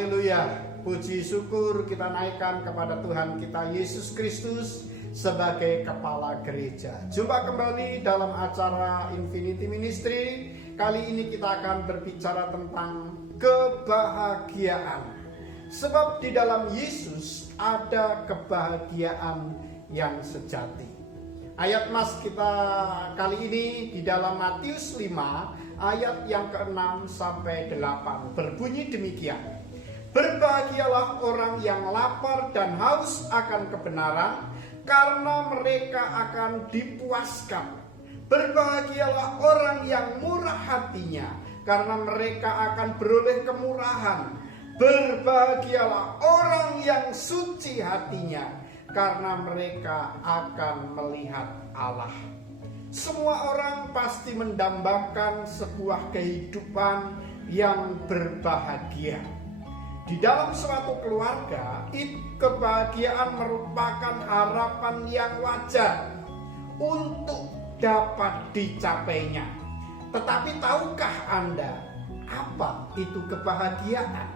Haleluya. Puji syukur kita naikkan kepada Tuhan kita Yesus Kristus sebagai kepala gereja. Jumpa kembali dalam acara Infinity Ministry. Kali ini kita akan berbicara tentang kebahagiaan. Sebab di dalam Yesus ada kebahagiaan yang sejati. Ayat mas kita kali ini di dalam Matius 5 ayat yang ke-6 sampai 8 berbunyi demikian. Berbahagialah orang yang lapar dan haus akan kebenaran, karena mereka akan dipuaskan. Berbahagialah orang yang murah hatinya, karena mereka akan beroleh kemurahan. Berbahagialah orang yang suci hatinya, karena mereka akan melihat Allah. Semua orang pasti mendambakan sebuah kehidupan yang berbahagia. Di dalam suatu keluarga, kebahagiaan merupakan harapan yang wajar untuk dapat dicapainya. Tetapi tahukah Anda apa itu kebahagiaan?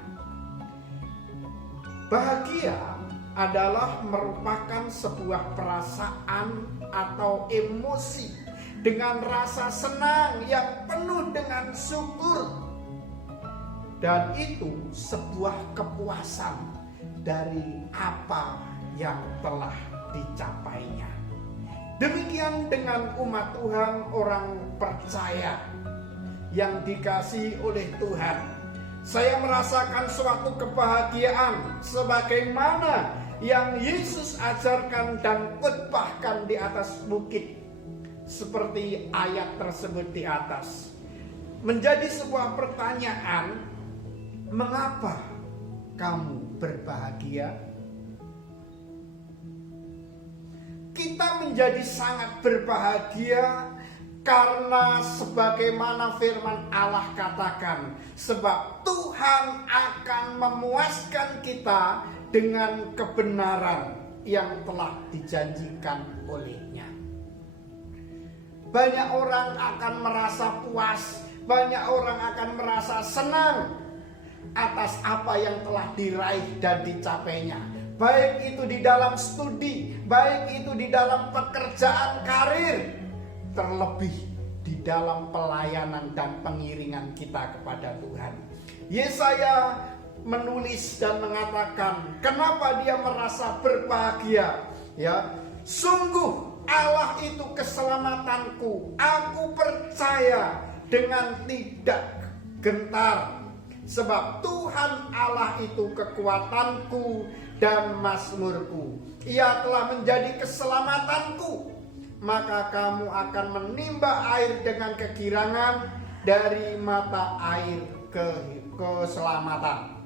Bahagia adalah merupakan sebuah perasaan atau emosi dengan rasa senang yang penuh dengan syukur. Dan itu sebuah kepuasan dari apa yang telah dicapainya. Demikian dengan umat Tuhan, orang percaya yang dikasihi oleh Tuhan. Saya merasakan suatu kebahagiaan sebagaimana yang Yesus ajarkan dan khotbahkan di atas bukit. Seperti ayat tersebut di atas. Menjadi sebuah pertanyaan, mengapa kamu berbahagia? Kita menjadi sangat berbahagia karena sebagaimana firman Allah katakan, sebab Tuhan akan memuaskan kita dengan kebenaran yang telah dijanjikan olehnya. Banyak orang akan merasa puas, banyak orang akan merasa senang atas apa yang telah diraih dan dicapainya. Baik itu di dalam studi, baik itu di dalam pekerjaan karir, terlebih di dalam pelayanan dan pengiringan kita kepada Tuhan. Yesaya menulis dan mengatakan, kenapa dia merasa berbahagia? Ya, sungguh Allah itu keselamatanku. Aku percaya dengan tidak gentar. Sebab Tuhan Allah itu kekuatanku dan mazmurku. Ia telah menjadi keselamatanku. Maka kamu akan menimba air dengan kegirangan dari mata air keselamatan.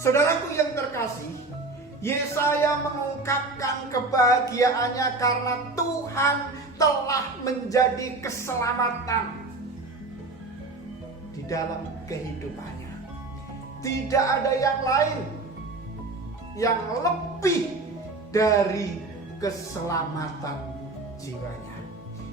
Saudaraku yang terkasih, Yesaya mengungkapkan kebahagiaannya karena Tuhan telah menjadi keselamatan di dalam kehidupannya. Tidak ada yang lain yang lebih dari keselamatan jiwanya.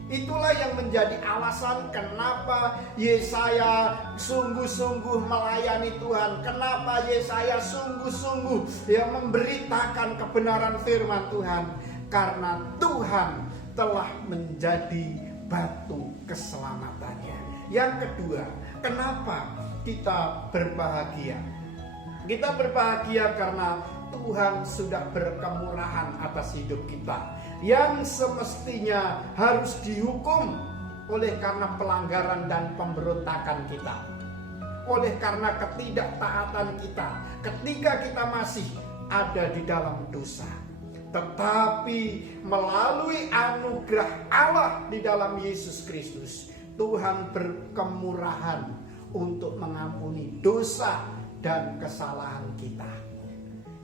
Itulah yang menjadi alasan kenapa Yesaya sungguh-sungguh melayani Tuhan. Kenapa Yesaya sungguh-sungguh memberitakan kebenaran firman Tuhan. Karena Tuhan telah menjadi batu keselamatannya. Yang kedua, kenapa kita berbahagia? Kita berbahagia karena Tuhan sudah berkemurahan atas hidup kita, yang semestinya harus dihukum oleh karena pelanggaran dan pemberontakan kita, oleh karena ketidaktaatan kita ketika kita masih ada di dalam dosa. Tetapi melalui anugerah Allah di dalam Yesus Kristus, Tuhan berkemurahan untuk mengampuni dosa dan kesalahan kita,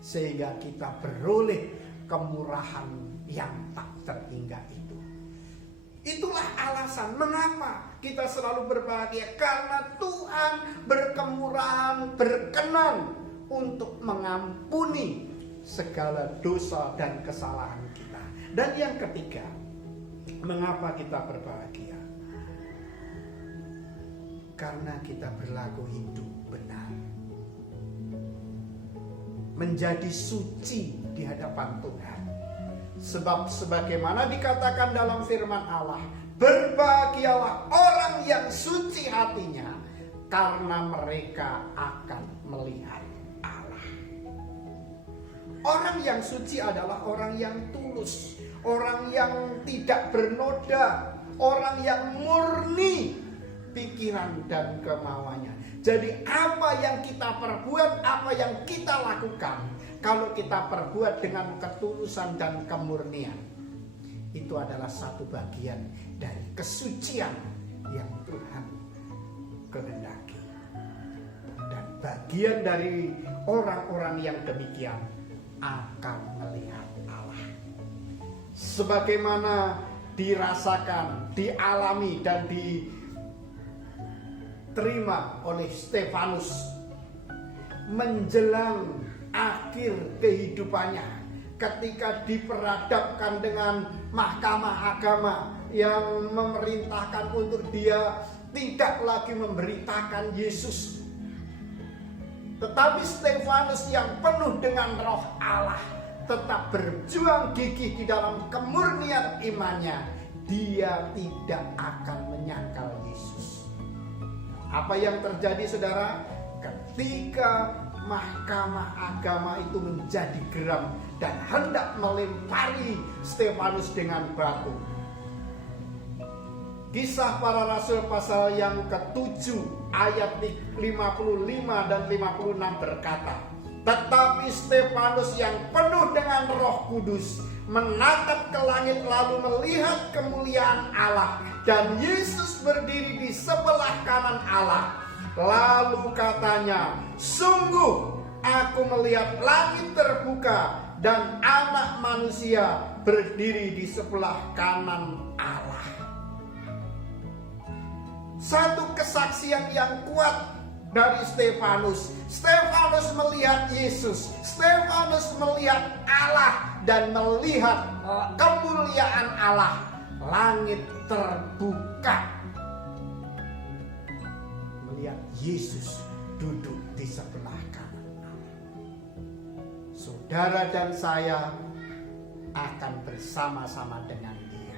sehingga kita beroleh kemurahan yang tak terhingga itu. Itulah alasan mengapa kita selalu berbahagia, karena Tuhan berkemurahan, berkenan untuk mengampuni segala dosa dan kesalahan kita. Dan yang ketiga, mengapa kita berbahagia? Karena kita berlaku hidup benar. menjadi suci di hadapan Tuhan. Sebab sebagaimana dikatakan dalam firman Allah, berbahagialah orang yang suci hatinya, karena mereka akan melihat Allah. Orang yang suci adalah orang yang tulus, orang yang tidak bernoda, orang yang murni pikiran dan kemauannya. Jadi apa yang kita perbuat, apa yang kita lakukan, kalau kita perbuat dengan ketulusan dan kemurnian, itu adalah satu bagian dari kesucian yang Tuhan kehendaki. Dan bagian dari orang-orang yang demikian akan melihat Allah. Sebagaimana dirasakan, dialami dan diterima oleh Stefanus menjelang akhir kehidupannya, ketika diperhadapkan dengan mahkamah agama yang memerintahkan untuk dia tidak lagi memberitakan Yesus. Tetapi Stefanus yang penuh dengan roh Allah tetap berjuang gigih di dalam kemurnian imannya. Dia tidak akan menyangkal Yesus. Apa yang terjadi, saudara? Ketika mahkamah agama itu menjadi geram dan hendak melempari Stefanus dengan batu. Kisah Para Rasul pasal yang ke-7 ayat 55 dan 56 berkata, tetapi Stefanus yang penuh dengan Roh Kudus menatap ke langit lalu melihat kemuliaan Allah dan Yesus berdiri di sebelah kanan Allah. Lalu katanya, sungguh aku melihat langit terbuka dan Anak Manusia berdiri di sebelah kanan Allah. Satu kesaksian yang kuat dari Stefanus. Stefanus melihat Yesus, Stefanus melihat Allah dan melihat kemuliaan Allah. Langit terbuka, melihat Yesus duduk di sebelah kanan Allah. Saudara dan saya akan bersama-sama dengan Dia.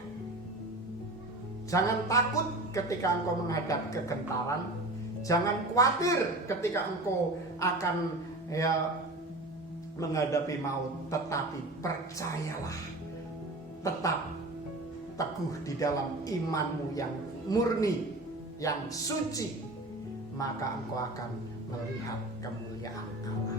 Jangan takut ketika engkau menghadap kegentaran. Jangan khawatir ketika engkau akan menghadapi maut. Tetapi percayalah, tetap teguh di dalam imanmu yang murni, yang suci, maka engkau akan melihat kemuliaan Allah.